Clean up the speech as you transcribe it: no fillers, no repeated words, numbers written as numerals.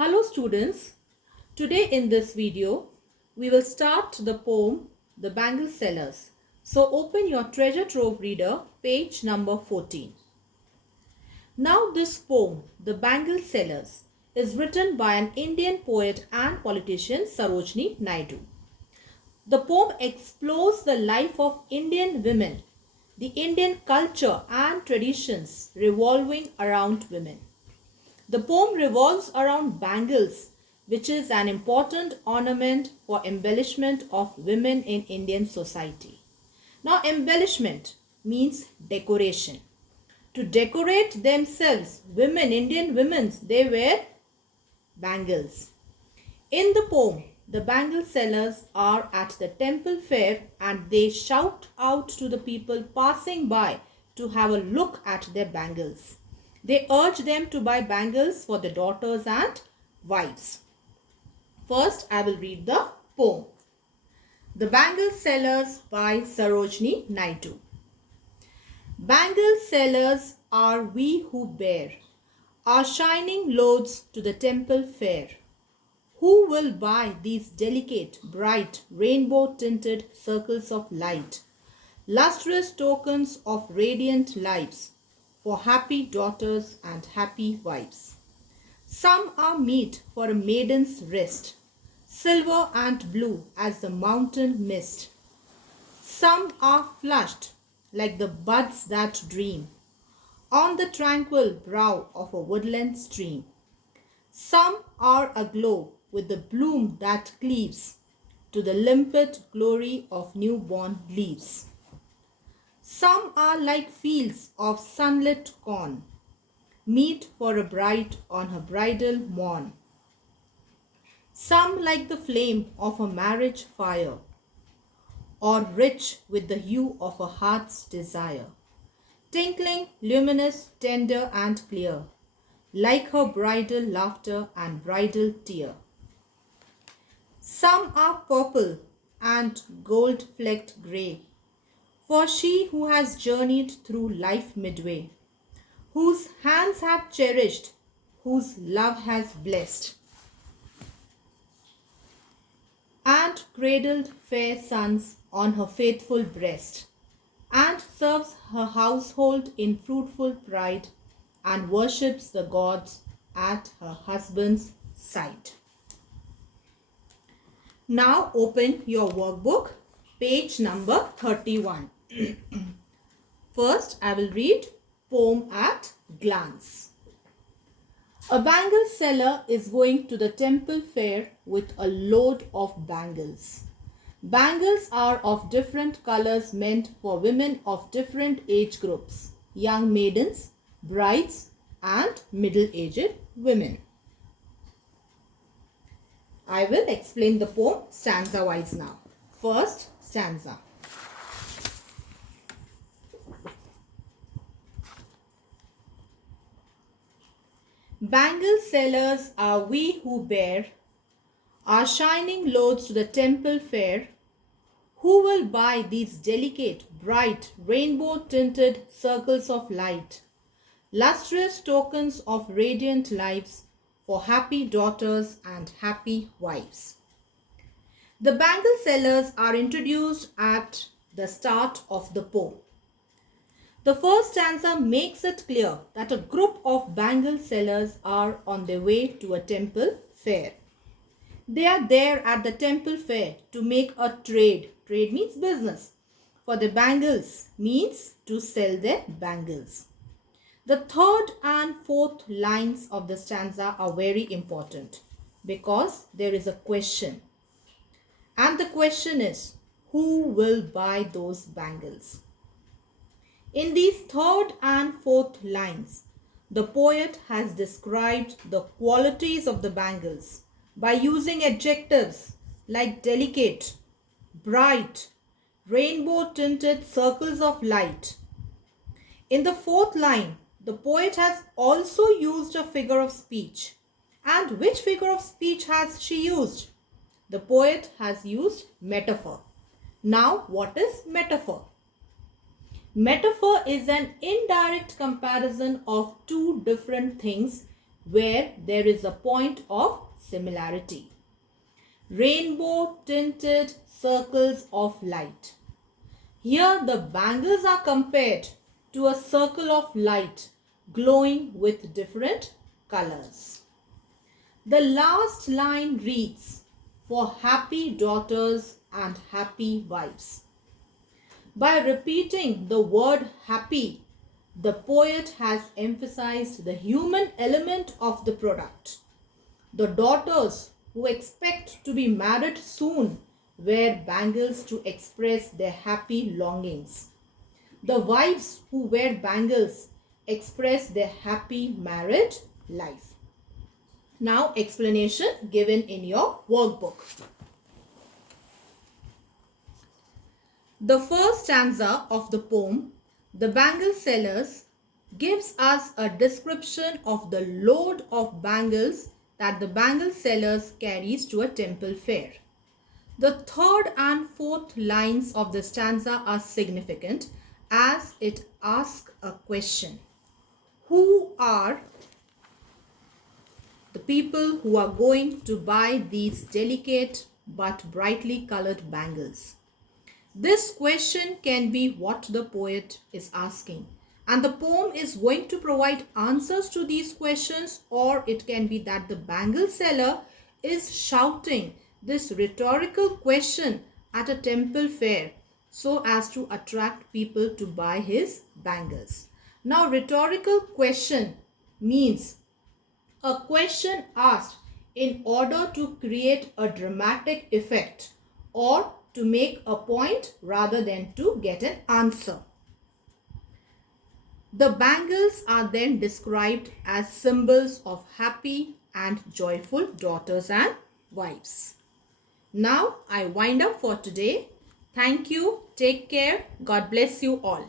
Hello students, today in this video we will start the poem The Bangle Sellers. So open your treasure trove reader, page number 14. Now this poem, The Bangle Sellers, is written by an Indian poet and politician Sarojini Naidu. The poem explores the life of Indian women, the Indian culture and traditions revolving around women. The poem revolves around bangles, which is an important ornament for embellishment of women in Indian society. Now, embellishment means decoration. To decorate themselves, Indian women, they wear bangles. In the poem, the bangle sellers are at the temple fair and they shout out to the people passing by to have a look at their bangles. They urge them to buy bangles for their daughters and wives. First, I will read the poem. The Bangle Sellers by Sarojini Naidu. Bangle sellers are we who bear our shining loads to the temple fair. Who will buy these delicate, bright, rainbow-tinted circles of light, lustrous tokens of radiant lives, for happy daughters and happy wives? Some are meet for a maiden's rest, silver and blue as the mountain mist. Some are flushed like the buds that dream on the tranquil brow of a woodland stream. Some are aglow with the bloom that cleaves to the limpid glory of newborn leaves. Some are like fields of sunlit corn, meet for a bride on her bridal morn. Some like the flame of a marriage fire, or rich with the hue of a heart's desire, tinkling, luminous, tender and clear, like her bridal laughter and bridal tear. Some are purple and gold-flecked grey, for she who has journeyed through life midway, whose hands have cherished, whose love has blessed, and cradled fair sons on her faithful breast, and serves her household in fruitful pride, and worships the gods at her husband's side. Now open your workbook, page number 31. First, I will read poem at glance. A bangle seller is going to the temple fair with a load of bangles. Bangles are of different colors meant for women of different age groups, young maidens, brides, and middle-aged women. I will explain the poem stanza-wise now. First stanza. Bangle sellers are we who bear our shining loads to the temple fair. Who will buy these delicate, bright, rainbow-tinted circles of light, lustrous tokens of radiant lives, for happy daughters and happy wives? The bangle sellers are introduced at the start of the poem. The first stanza makes it clear that a group of bangle sellers are on their way to a temple fair. They are there at the temple fair to make a trade. Trade means business. For the bangles means to sell their bangles. The third and fourth lines of the stanza are very important because there is a question. And the question is, who will buy those bangles? In these third and fourth lines, the poet has described the qualities of the bangles by using adjectives like delicate, bright, rainbow-tinted circles of light. In the fourth line, the poet has also used a figure of speech. And which figure of speech has she used? The poet has used metaphor. Now, what is metaphor? Metaphor is an indirect comparison of two different things where there is a point of similarity. Rainbow tinted circles of light. Here the bangles are compared to a circle of light glowing with different colors. The last line reads, "For happy daughters and happy wives." By repeating the word happy, the poet has emphasized the human element of the product. The daughters who expect to be married soon wear bangles to express their happy longings. The wives who wear bangles express their happy married life. Now, explanation given in your workbook. The first stanza of the poem, The Bangle Sellers, gives us a description of the load of bangles that the bangle sellers carries to a temple fair. The third and fourth lines of the stanza are significant as it asks a question. Who are the people who are going to buy these delicate but brightly colored bangles? This question can be what the poet is asking, and the poem is going to provide answers to these questions, or it can be that the bangle seller is shouting this rhetorical question at a temple fair so as to attract people to buy his bangles. Now, rhetorical question means a question asked in order to create a dramatic effect or to make a point rather than to get an answer. The bangles are then described as symbols of happy and joyful daughters and wives. Now I wind up for today. Thank you. Take care. God bless you all.